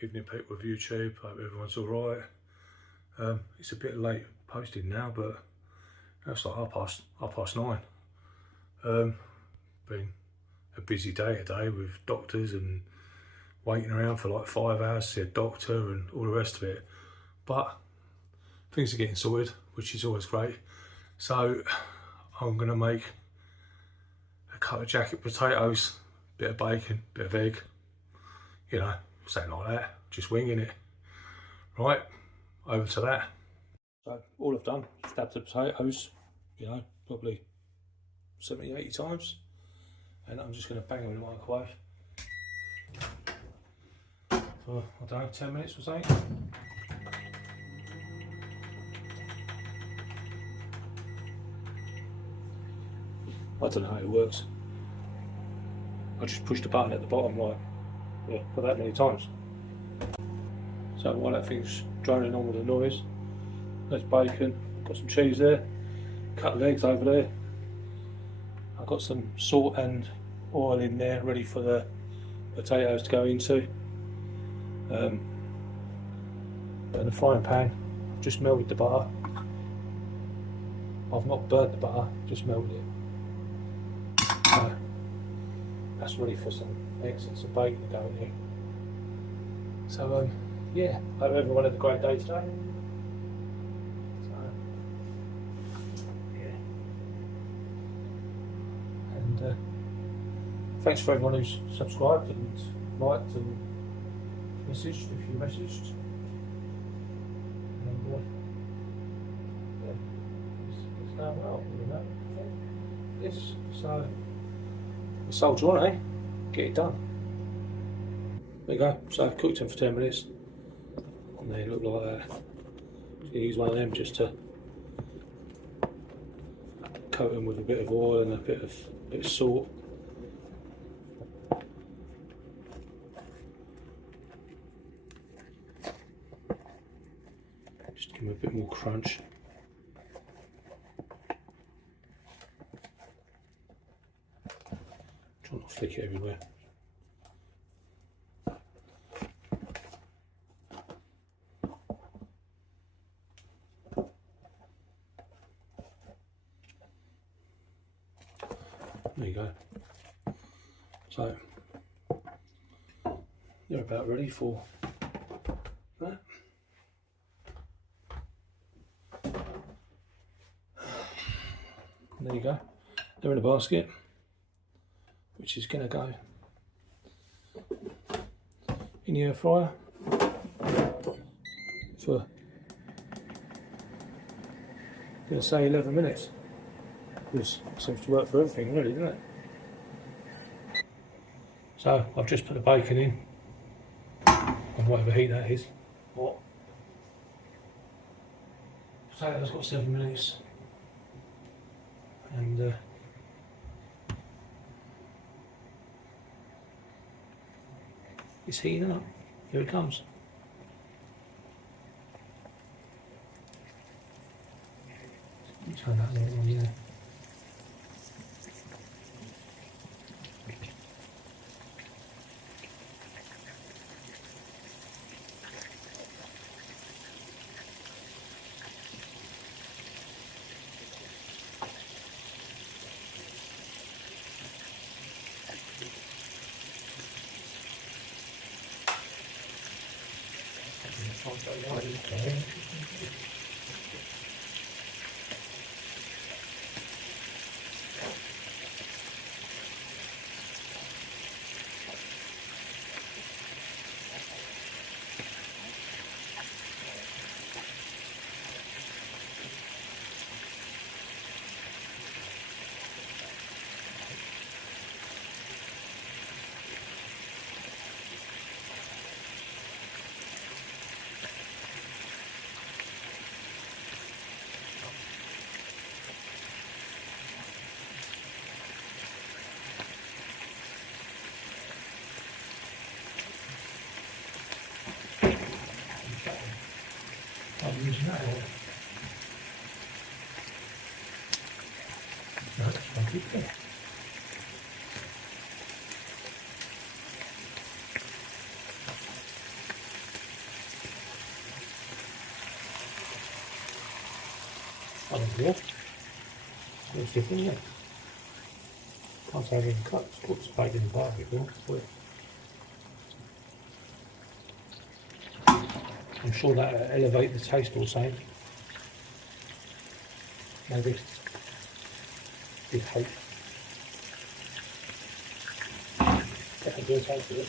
Evening people with YouTube, hope everyone's alright. It's a bit late posting now, but it's like half past 9. Been a busy day today with doctors and waiting around for like 5 hours to see a doctor and all the rest of it. But things are getting sorted, which is always great. So I'm gonna make a cut of jacket potatoes, bit of bacon, bit of egg, you know, something like that, just winging it. Right, over to that. So all I've done, stabbed the potatoes, you know, probably 70, 80 times. And I'm just gonna bang them in the microwave for, I don't know, 10 minutes or something. I don't know how it works. I just push the button at the bottom like, yeah, for that many times. So while that thing's droning on with the noise, there's bacon, got some cheese there, a couple of eggs over there. I've got some salt and oil in there ready for the potatoes to go into. And the frying pan, I've just melted the butter. I've not burnt the butter, just melted it. So that's ready for some eggs and some bacon to go in here. So yeah, hope everyone had a great day today. So yeah, and thanks for everyone who's subscribed and liked and messaged if you messaged. And yeah, it's going well, you know. Yes, so the soldier on, eh? Get it done. There you go. So I've cooked them for 10 minutes. And they look like that. I'm gonna use one of them just to coat them with a bit of oil and a bit of salt. Just to give them a bit more crunch. Try not to flick it everywhere. There you go. So they're about ready for that. There you go. They're in a basket, which is going to go in the air fryer for, I'm going to say 11 minutes. This seems to work for everything, really, doesn't it? So I've just put the bacon in, on whatever heat that is. What? Potatoes got 7 minutes, and it's heating up. Here it comes. Turn that light on, yeah. I'm using that oil. No, that's funky. I don't know. It's different, isn't it? Can't say I've even cooked bacon and butter before. It's weird. I'm sure that elevate the taste or something. Maybe. Big hope. Definitely do a taste of it.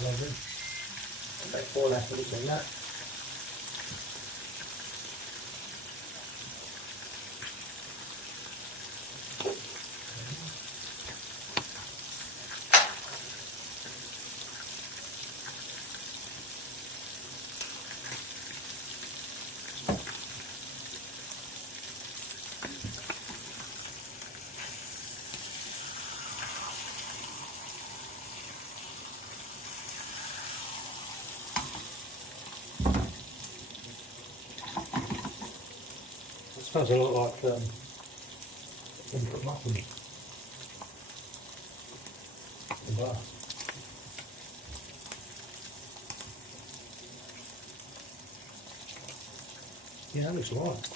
Lovely. About 4 apples in that. It smells a lot like when you put muffin in butter. Yeah, that looks alright.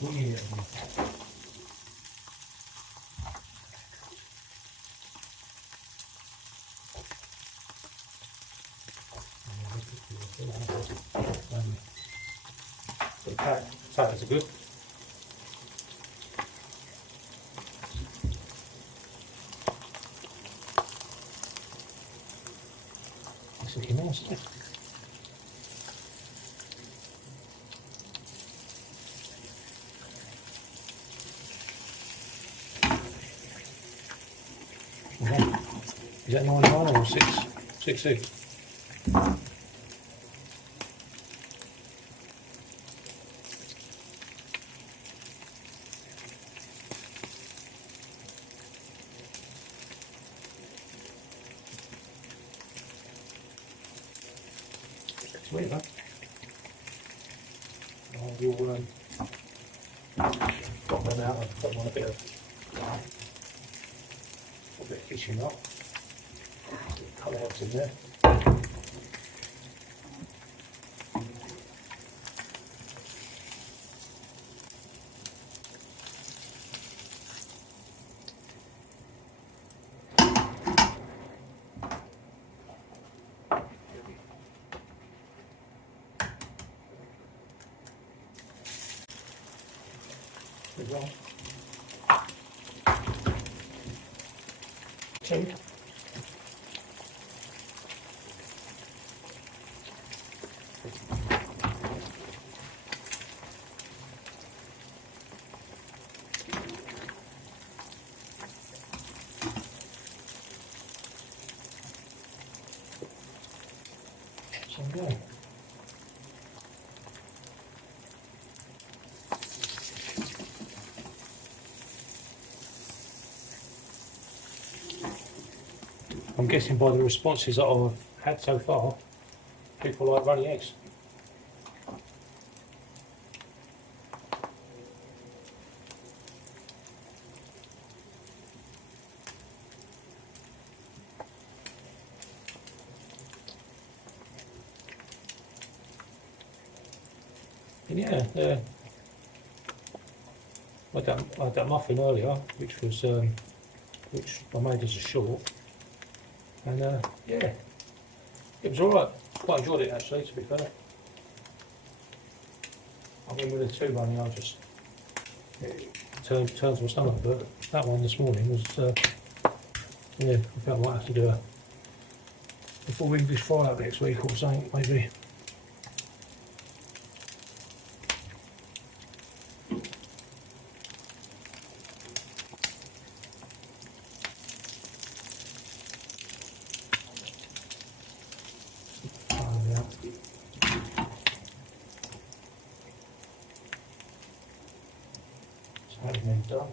What do you get? The potatoes are good. It's looking nice, isn't it? Okay. Is that 9 or 6? Sweet, huh? You'll got them out and put them on a bit of fishing rod. Cut out in there. Good one. 2. So go. I'm guessing by the responses that I've had so far, people like runny eggs. And yeah, I had that muffin earlier, which I made as a short, and yeah, it was alright. Quite enjoyed it actually, to be fair. I mean, with the 2 running, I just it turns my stomach, but that one this morning was Yeah, I felt I might have to do a full English fry up next week or something, maybe. Oh, yeah. So having them done.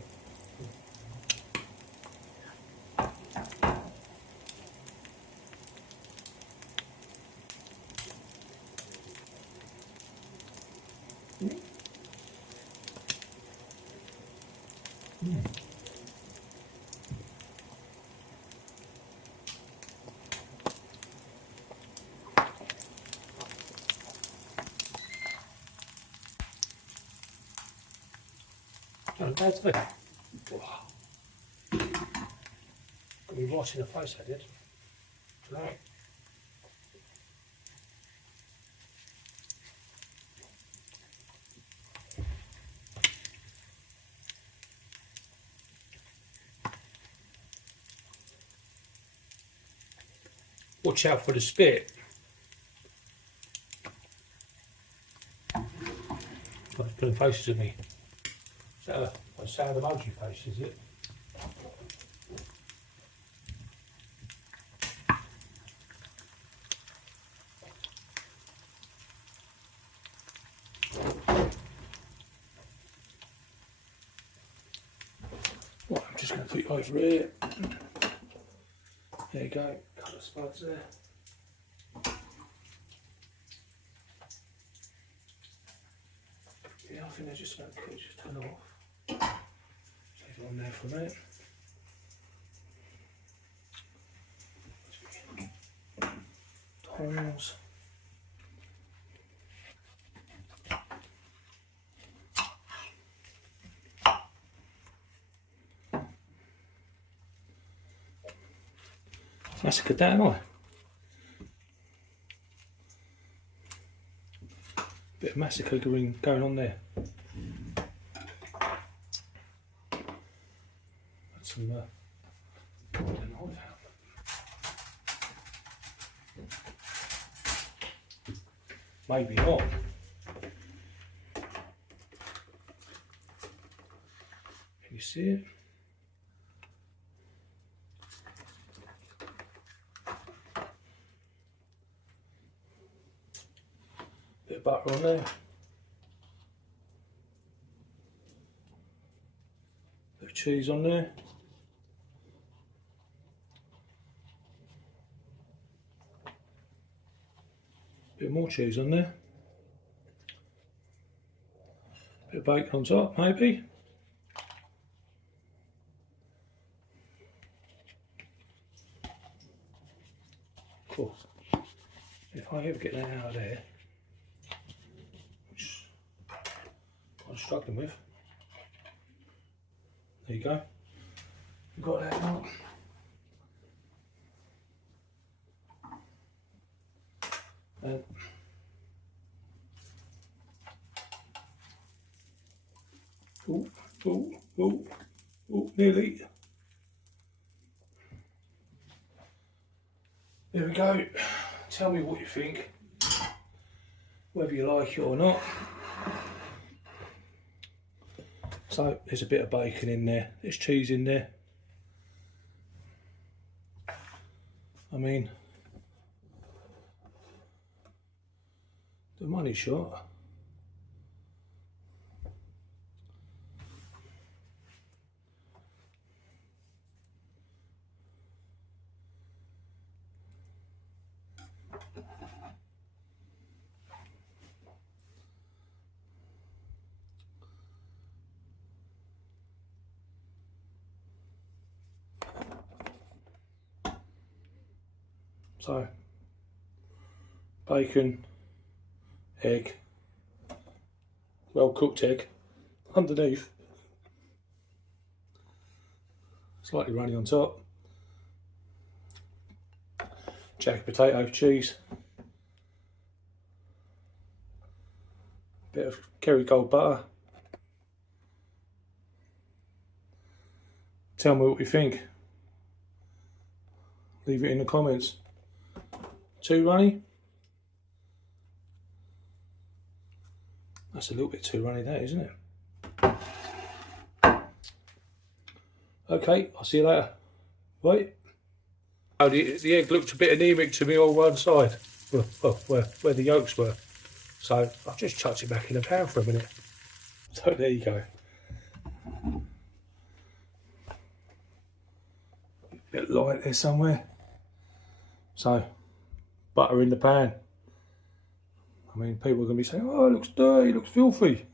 Not bad today. Got me right in the face, I did. Right. Watch out for the spit. Got putting faces at me. Is that a sad emoji face, is it? Right, I'm just going to put it over here. There you go, couple of spuds there. Yeah, I think they're just about to just turn off. Leave it on there for a minute. Tongs. Massacred that, haven't I? Bit of massacre going on there. That's some maybe not. Can you see it? Bit of butter on there. Bit of cheese on there. Bit more cheese on there. Bit of bacon on top, maybe. Cool. If I ever get that out of there, which I'm struggling with. There you go. We've got that out. And nearly. There we go. Tell me what you think, whether you like it or not. So there's a bit of bacon in there, there's cheese in there. I mean, the money shot. So, bacon, egg, well cooked egg underneath, slightly runny on top, jagged potato, cheese, bit of Kerrygold butter. Tell me what you think. Leave it in the comments. Too runny? That's a little bit too runny, that, isn't it? Okay, I'll see you later. Right. Oh, the egg looked a bit anemic to me on one side, where the yolks were. So I've just chucked it back in the pan for a minute. So there you go. Bit light there somewhere. So, butter in the pan. I mean, people are going to be saying, oh, it looks dirty, it looks filthy.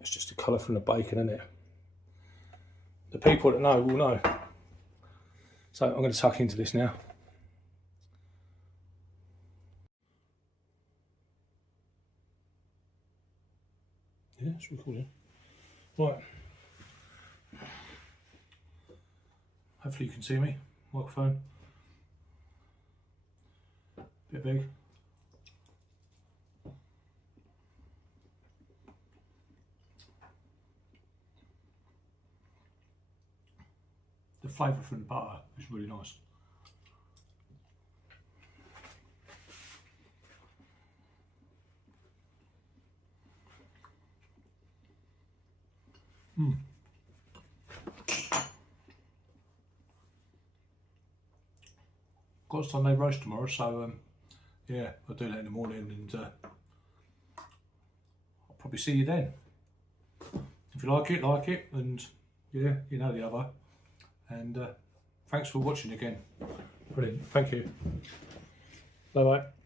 It's just the colour from the bacon, isn't it? The people that know will know. So I'm going to tuck into this now. Yeah, it's recording. Right. Hopefully you can see me. Microphone. Bit big. The flavour from the butter is really nice. Got a Sunday roast tomorrow, so yeah, I'll do that in the morning, and I'll probably see you then. If you like it, and yeah, you know the other. And thanks for watching again. Brilliant, thank you. Bye bye.